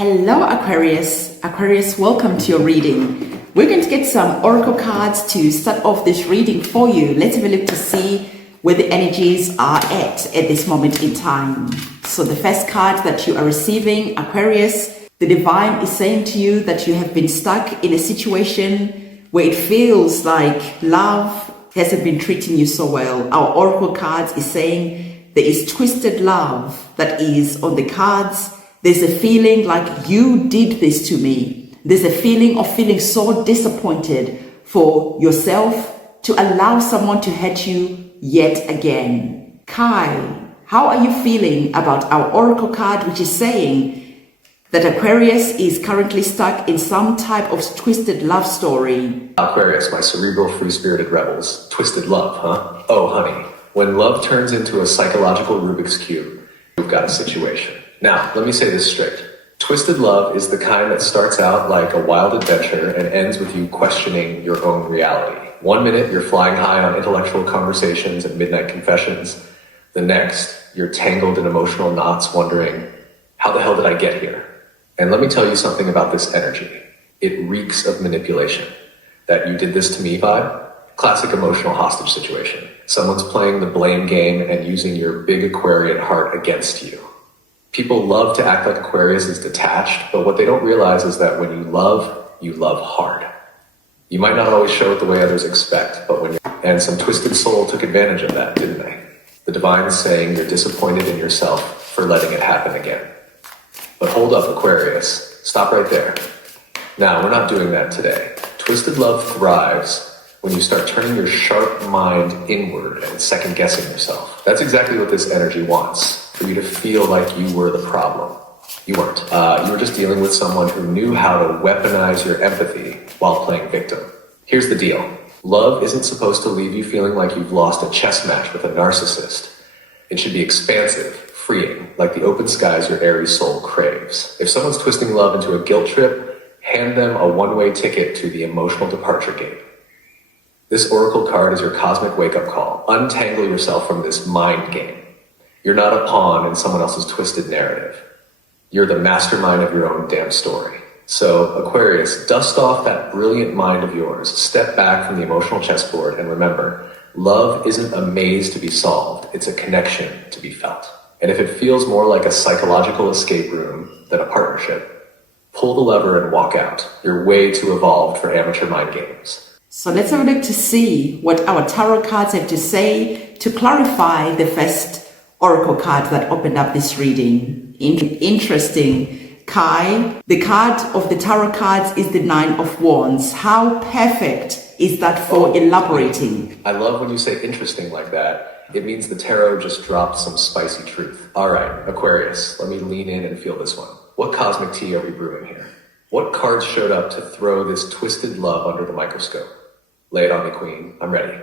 Hello Aquarius. Aquarius, welcome to your reading. We're going to get some oracle cards to start off this reading for you. Let's have a look to see where the energies are at this moment in time. So the first card that you are receiving, Aquarius, the divine is saying to you that you have been stuck in a situation where it feels like love hasn't been treating you so well. Our oracle cards is saying there is twisted love that is on the cards. There's a feeling like you did this to me. There's a feeling of feeling so disappointed for yourself to allow someone to hurt you yet again. Kai, how are you feeling about our oracle card, which is saying that Aquarius is currently stuck in some type of twisted love story? Aquarius, my cerebral free-spirited rebels. Twisted love, huh? Oh, honey, when love turns into a psychological Rubik's Cube, you've got a situation. Now, let me say this straight. Twisted love is the kind that starts out like a wild adventure and ends with you questioning your own reality. 1 minute, you're flying high on intellectual conversations and midnight confessions. The next, you're tangled in emotional knots wondering, how the hell did I get here? And let me tell you something about this energy. It reeks of manipulation. That you did this to me vibe? Classic emotional hostage situation. Someone's playing the blame game and using your big Aquarian heart against you. People love to act like Aquarius is detached, but what they don't realize is that when you love hard. You might not always show it the way others expect, but and some twisted soul took advantage of that, didn't they? The divine's saying you're disappointed in yourself for letting it happen again. But hold up, Aquarius. Stop right there. Now, we're not doing that today. Twisted love thrives when you start turning your sharp mind inward and second-guessing yourself. That's exactly what this energy wants. For you to feel like you were the problem. You weren't. You were just dealing with someone who knew how to weaponize your empathy while playing victim. Here's the deal. Love isn't supposed to leave you feeling like you've lost a chess match with a narcissist. It should be expansive, freeing, like the open skies your Aries soul craves. If someone's twisting love into a guilt trip, hand them a one-way ticket to the emotional departure gate. This oracle card is your cosmic wake-up call. Untangle yourself from this mind game. You're not a pawn in someone else's twisted narrative. You're the mastermind of your own damn story. So, Aquarius, dust off that brilliant mind of yours, step back from the emotional chessboard, and remember, love isn't a maze to be solved, it's a connection to be felt. And if it feels more like a psychological escape room than a partnership, pull the lever and walk out. You're way too evolved for amateur mind games. So let's have a look to see what our tarot cards have to say to clarify the first oracle card that opened up this reading. Interesting. Kai, the card of the tarot cards is the Nine of Wands. How perfect is that for elaborating? I love when you say interesting like that. It means the tarot just dropped some spicy truth. All right, Aquarius, let me lean in and feel this one. What cosmic tea are we brewing here? What cards showed up to throw this twisted love under the microscope? Lay it on me, Queen. I'm ready.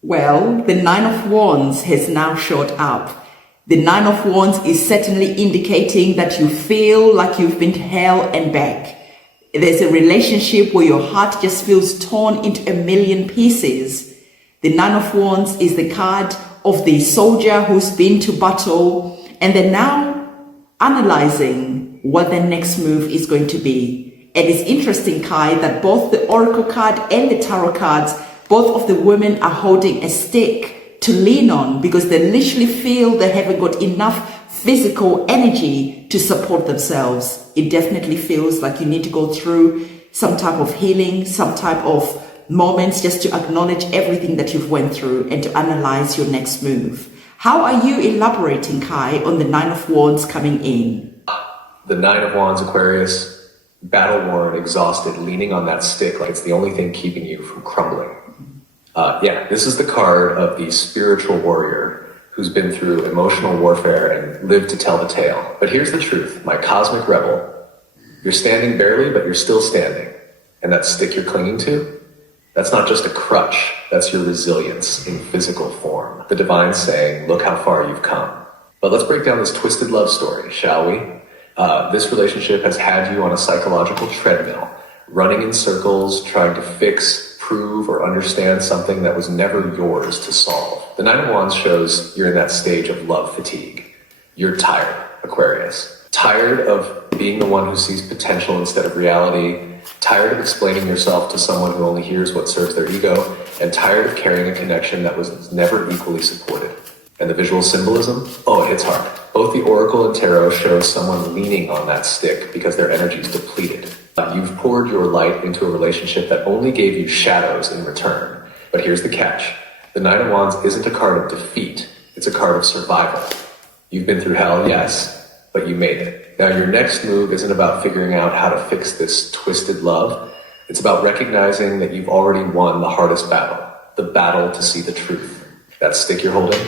Well, the Nine of Wands has now showed up. The Nine of Wands is certainly indicating that you feel like you've been hell and back. There's a relationship where your heart just feels torn into a million pieces. The Nine of Wands is the card of the soldier who's been to battle and they're now analyzing what the next move is going to be. And it's interesting, Kai, that both the oracle card and the tarot cards, both of the women are holding a stick to lean on because they literally feel they haven't got enough physical energy to support themselves. It definitely feels like you need to go through some type of healing, some type of moments just to acknowledge everything that you've went through and to analyze your next move. How are you elaborating, Kai, on the Nine of Wands coming in? The Nine of Wands, Aquarius, battle-worn, exhausted, leaning on that stick like it's the only thing keeping you from crumbling. This is the card of the spiritual warrior who's been through emotional warfare and lived to tell the tale. But here's the truth, my cosmic rebel. You're standing barely, but you're still standing. And that stick you're clinging to, that's not just a crutch, that's your resilience in physical form. The divine's saying, look how far you've come. But let's break down this twisted love story, shall we? This relationship has had you on a psychological treadmill, running in circles, trying to fix, prove, or understand something that was never yours to solve. The Nine of Wands shows you're in that stage of love fatigue. You're tired, Aquarius. Tired of being the one who sees potential instead of reality, tired of explaining yourself to someone who only hears what serves their ego, and tired of carrying a connection that was never equally supported. And the visual symbolism? Oh, it hits hard. Both the Oracle and Tarot show someone leaning on that stick because their energy is depleted. You've poured your light into a relationship that only gave you shadows in return. But here's the catch. The Nine of Wands isn't a card of defeat. It's a card of survival. You've been through hell, yes, but you made it. Now your next move isn't about figuring out how to fix this twisted love. It's about recognizing that you've already won the hardest battle, the battle to see the truth. That stick you're holding,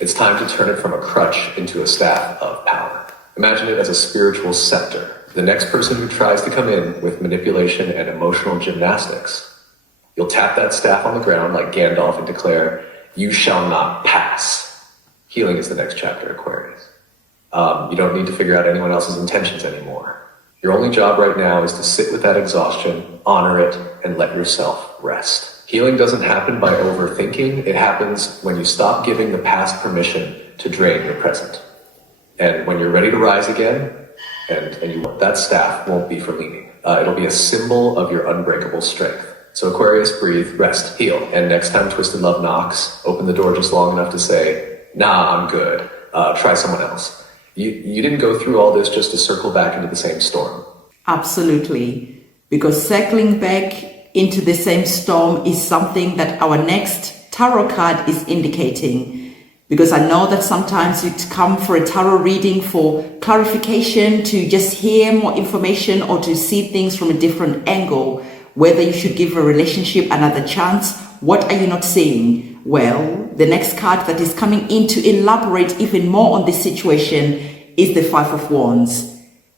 it's time to turn it from a crutch into a staff of power. Imagine it as a spiritual scepter. The next person who tries to come in with manipulation and emotional gymnastics, you'll tap that staff on the ground like Gandalf and declare, "You shall not pass." Healing is the next chapter, Aquarius. You don't need to figure out anyone else's intentions anymore. Your only job right now is to sit with that exhaustion, honor it, and let yourself rest. Healing doesn't happen by overthinking. It happens when you stop giving the past permission to drain your present. And when you're ready to rise again, that staff won't be for leaning. It'll be a symbol of your unbreakable strength. So Aquarius, breathe, rest, heal. And next time Twisted Love knocks, open the door just long enough to say, "Nah, I'm good. Try someone else." You didn't go through all this just to circle back into the same storm. Absolutely. Because circling back into the same storm is something that our next tarot card is indicating. Because I know that sometimes you come for a tarot reading for clarification, to just hear more information or to see things from a different angle. Whether you should give a relationship another chance. What are you not seeing? Well, the next card that is coming in to elaborate even more on this situation is the Five of Wands.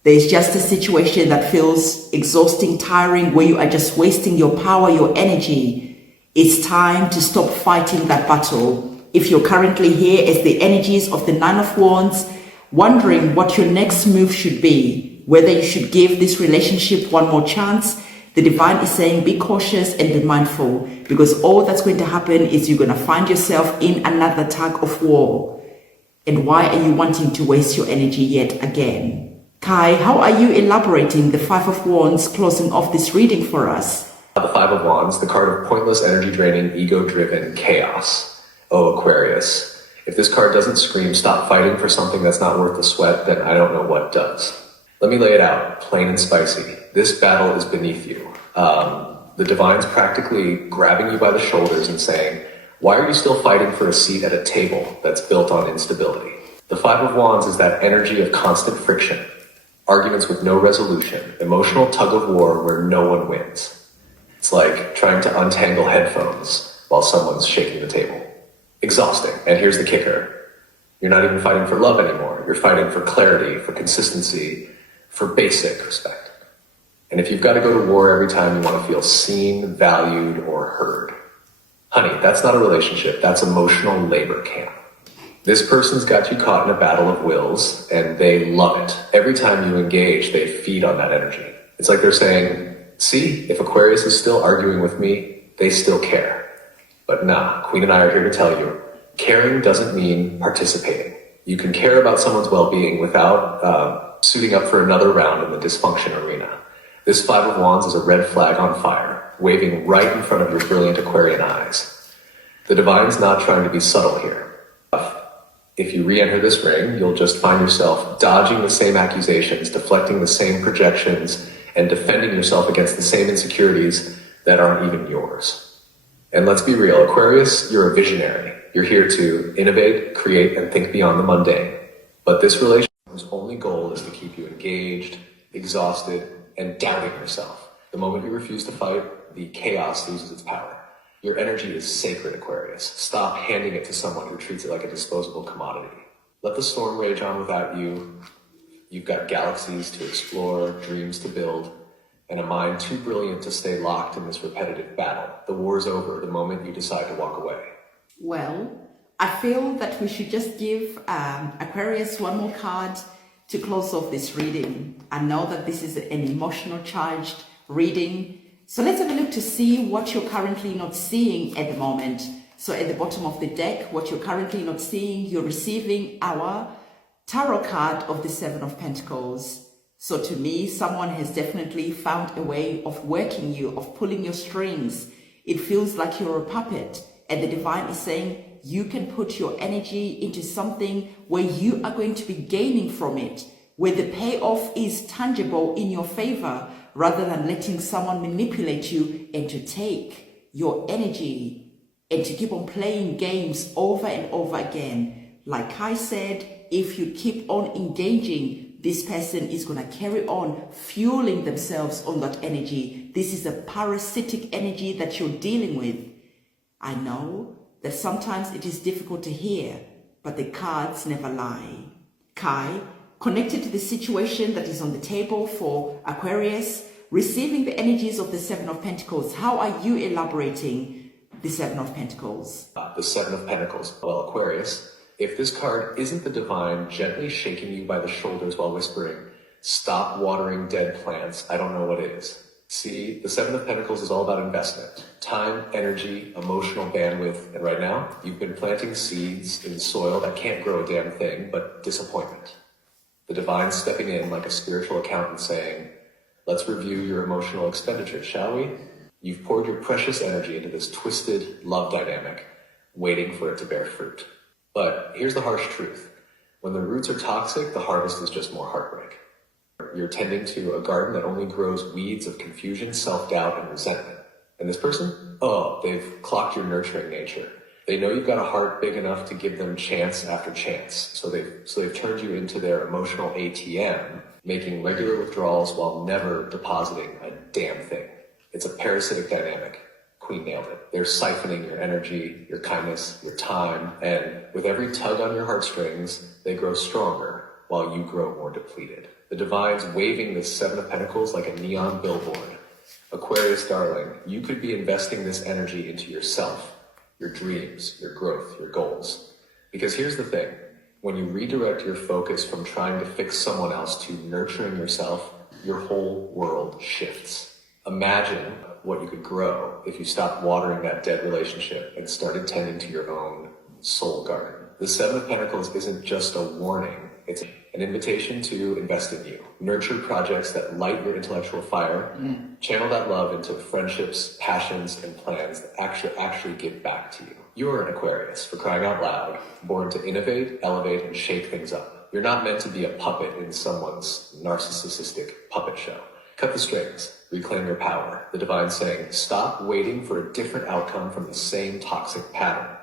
There's just a situation that feels exhausting, tiring, where you are just wasting your power, your energy. It's time to stop fighting that battle. If you're currently here as the energies of the Nine of Wands, wondering what your next move should be, whether you should give this relationship one more chance, the divine is saying be cautious and be mindful, because all that's going to happen is you're going to find yourself in another tug of war. And why are you wanting to waste your energy yet again? Kai, how are you elaborating the Five of Wands, closing off this reading for us? The Five of Wands, the card of pointless, energy-draining, ego-driven chaos. Oh, Aquarius. If this card doesn't scream, stop fighting for something that's not worth the sweat, then I don't know what does. Let me lay it out, plain and spicy. This battle is beneath you. The divine's practically grabbing you by the shoulders and saying, why are you still fighting for a seat at a table that's built on instability? The Five of Wands is that energy of constant friction, arguments with no resolution, emotional tug of war where no one wins. It's like trying to untangle headphones while someone's shaking the table. Exhausting. And here's the kicker. You're not even fighting for love anymore. You're fighting for clarity, for consistency, for basic respect. And if you've got to go to war every time you want to feel seen, valued, or heard, honey, that's not a relationship. That's emotional labor camp. This person's got you caught in a battle of wills, and they love it. Every time you engage, they feed on that energy. It's like they're saying, see, if Aquarius is still arguing with me, they still care. But nah, Queen and I are here to tell you, caring doesn't mean participating. You can care about someone's well-being without suiting up for another round in the dysfunction arena. This Five of Wands is a red flag on fire, waving right in front of your brilliant Aquarian eyes. The divine's not trying to be subtle here. If you re-enter this ring, you'll just find yourself dodging the same accusations, deflecting the same projections, and defending yourself against the same insecurities that aren't even yours. And let's be real, Aquarius, you're a visionary. You're here to innovate, create, and think beyond the mundane. But this relationship's only goal is to keep you engaged, exhausted, and doubting yourself. The moment you refuse to fight, the chaos loses its power. Your energy is sacred, Aquarius. Stop handing it to someone who treats it like a disposable commodity. Let the storm rage on without you. You've got galaxies to explore, dreams to build, and a mind too brilliant to stay locked in this repetitive battle. The war's over the moment you decide to walk away. Well, I feel that we should just give Aquarius one more card to close off this reading. I know that this is an emotional charged reading. So let's have a look to see what you're currently not seeing at the moment. So at the bottom of the deck, what you're currently not seeing, you're receiving our tarot card of the Seven of Pentacles. So to me, someone has definitely found a way of working you, of pulling your strings. It feels like you're a puppet, and the divine is saying you can put your energy into something where you are going to be gaining from it, where the payoff is tangible in your favor, rather than letting someone manipulate you and to take your energy and to keep on playing games over and over again. Like I said, if you keep on engaging, this person is going to carry on fueling themselves on that energy. This is a parasitic energy that you're dealing with. I know that sometimes it is difficult to hear, but the cards never lie. Kai, connected to the situation that is on the table for Aquarius, receiving the energies of the Seven of Pentacles, how are you elaborating the Seven of Pentacles? The Seven of Pentacles. Well, Aquarius, if this card isn't the divine gently shaking you by the shoulders while whispering, "Stop watering dead plants, I don't know what is." See, the Seven of Pentacles is all about investment. Time, energy, emotional bandwidth, and right now, you've been planting seeds in soil that can't grow a damn thing but disappointment. The divine stepping in like a spiritual accountant saying, "Let's review your emotional expenditure, shall we?" You've poured your precious energy into this twisted love dynamic, waiting for it to bear fruit. But here's the harsh truth. When the roots are toxic, the harvest is just more heartbreak. You're tending to a garden that only grows weeds of confusion, self-doubt, and resentment. And this person? Oh, they've clocked your nurturing nature. They know you've got a heart big enough to give them chance after chance. So they've turned you into their emotional ATM, making regular withdrawals while never depositing a damn thing. It's a parasitic dynamic. Queen nailed it. They're siphoning your energy, your kindness, your time, and with every tug on your heartstrings, they grow stronger while you grow more depleted. The divine's waving the Seven of Pentacles like a neon billboard. Aquarius, darling, you could be investing this energy into yourself, your dreams, your growth, your goals. Because here's the thing, when you redirect your focus from trying to fix someone else to nurturing yourself, your whole world shifts. Imagine what you could grow if you stopped watering that dead relationship and started tending to your own soul garden. The Seven of Pentacles isn't just a warning, it's an invitation to invest in you. Nurture projects that light your intellectual fire, channel that love into friendships, passions, and plans that actually give back to you. You're an Aquarius, for crying out loud, born to innovate, elevate, and shake things up. You're not meant to be a puppet in someone's narcissistic puppet show. Cut the strings, reclaim your power. The divine saying, stop waiting for a different outcome from the same toxic pattern.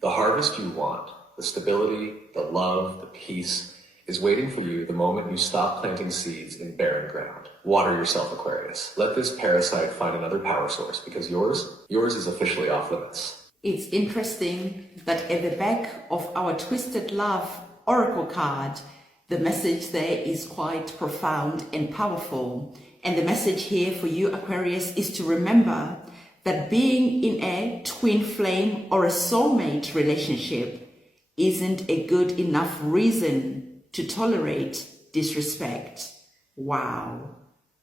The harvest you want, the stability, the love, the peace, is waiting for you the moment you stop planting seeds in barren ground. Water yourself, Aquarius. Let this parasite find another power source, because yours is officially off limits. It's interesting that at the back of our Twisted Love Oracle card, the message there is quite profound and powerful. And the message here for you, Aquarius, is to remember that being in a twin flame or a soulmate relationship isn't a good enough reason to tolerate disrespect. Wow.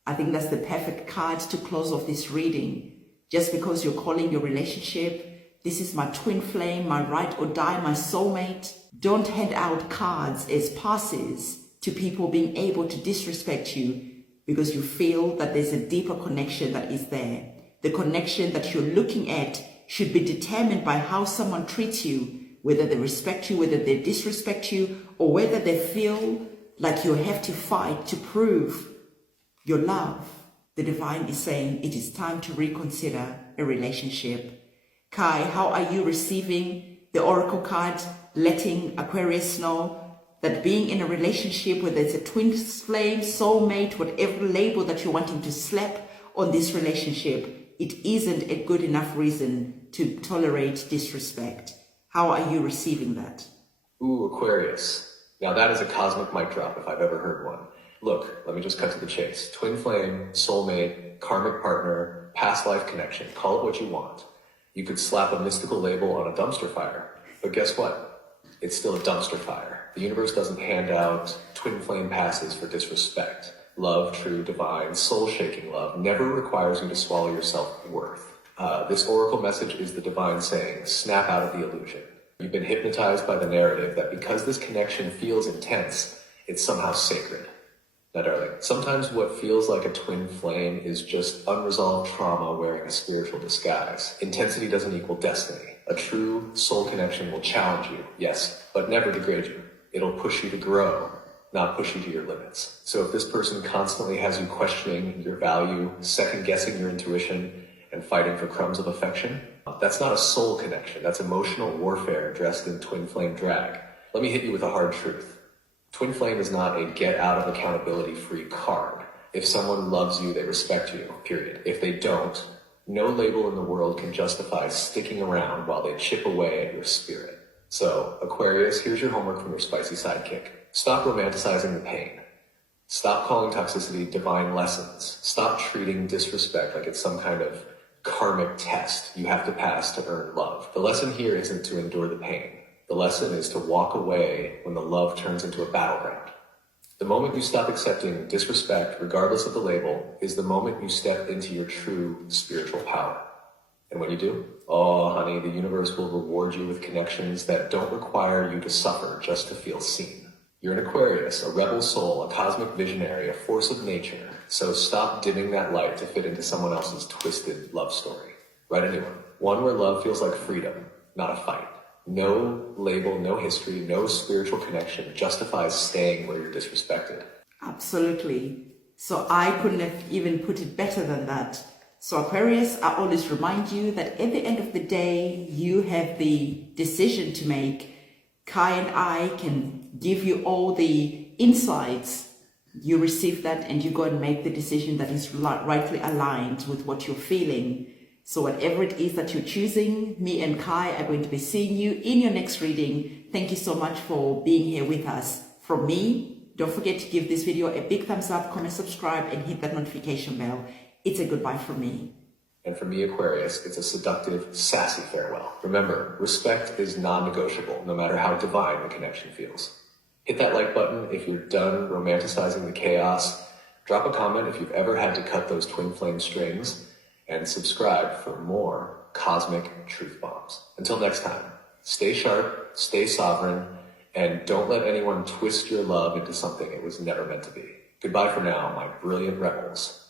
I think that's the perfect card to close off this reading. Just because you're calling your relationship, this is my twin flame, my ride or die, my soulmate. Don't hand out cards as passes to people being able to disrespect you because you feel that there's a deeper connection that is there. The connection that you're looking at should be determined by how someone treats you, whether they respect you, whether they disrespect you, or whether they feel like you have to fight to prove your love. The divine is saying it is time to reconsider a relationship. Kai, how are you receiving the oracle card, letting Aquarius know that being in a relationship, whether it's a twin flame, soulmate, whatever label that you're wanting to slap on this relationship, it isn't a good enough reason to tolerate disrespect? How are you receiving that? Ooh, Aquarius. Now that is a cosmic mic drop if I've ever heard one. Look, let me just cut to the chase. Twin flame, soulmate, karmic partner, past life connection, call it what you want. You could slap a mystical label on a dumpster fire, but guess what? It's still a dumpster fire. The universe doesn't hand out twin flame passes for disrespect. Love, true, divine, soul-shaking love never requires you to swallow your self-worth. This oracle message is the divine saying, snap out of the illusion. You've been hypnotized by the narrative that because this connection feels intense, it's somehow sacred. Now, darling, sometimes what feels like a twin flame is just unresolved trauma wearing a spiritual disguise. Intensity doesn't equal destiny. A true soul connection will challenge you, yes, but never degrade you. It'll push you to grow, not push you to your limits. So if this person constantly has you questioning your value, second-guessing your intuition, and fighting for crumbs of affection, that's not a soul connection. That's emotional warfare dressed in twin flame drag. Let me hit you with a hard truth. Twin flame is not a get out of accountability free card. If someone loves you, they respect you, period. If they don't, no label in the world can justify sticking around while they chip away at your spirit. So, Aquarius, here's your homework from your spicy sidekick. Stop romanticizing the pain. Stop calling toxicity divine lessons. Stop treating disrespect like it's some kind of karmic test you have to pass to earn love. The lesson here isn't to endure the pain. The lesson is to walk away when the love turns into a battleground. The moment you stop accepting disrespect, regardless of the label, is the moment you step into your true spiritual power. And when you do, oh honey, the universe will reward you with connections that don't require you to suffer just to feel seen. You're an Aquarius, a rebel soul, a cosmic visionary, a force of nature. So stop dimming that light to fit into someone else's twisted love story. Write a new one where love feels like freedom, not a fight. No label, no history, no spiritual connection justifies staying where you're disrespected. Absolutely. So I couldn't have even put it better than that. So Aquarius, I always remind you that at the end of the day, you have the decision to make. Kai and I can give you all the insights. You receive that and you go and make the decision that is rightly aligned with what you're feeling. So whatever it is that you're choosing, me and Kai are going to be seeing you in your next reading. Thank you so much for being here with us. From me, don't forget to give this video a big thumbs up, comment, subscribe, and hit that notification bell. It's a goodbye from me. And for me, Aquarius, it's a seductive, sassy farewell. Remember, respect is non-negotiable, no matter how divine the connection feels. Hit that like button if you're done romanticizing the chaos. Drop a comment if you've ever had to cut those twin flame strings. And subscribe for more cosmic truth bombs. Until next time, stay sharp, stay sovereign, and don't let anyone twist your love into something it was never meant to be. Goodbye for now, my brilliant rebels.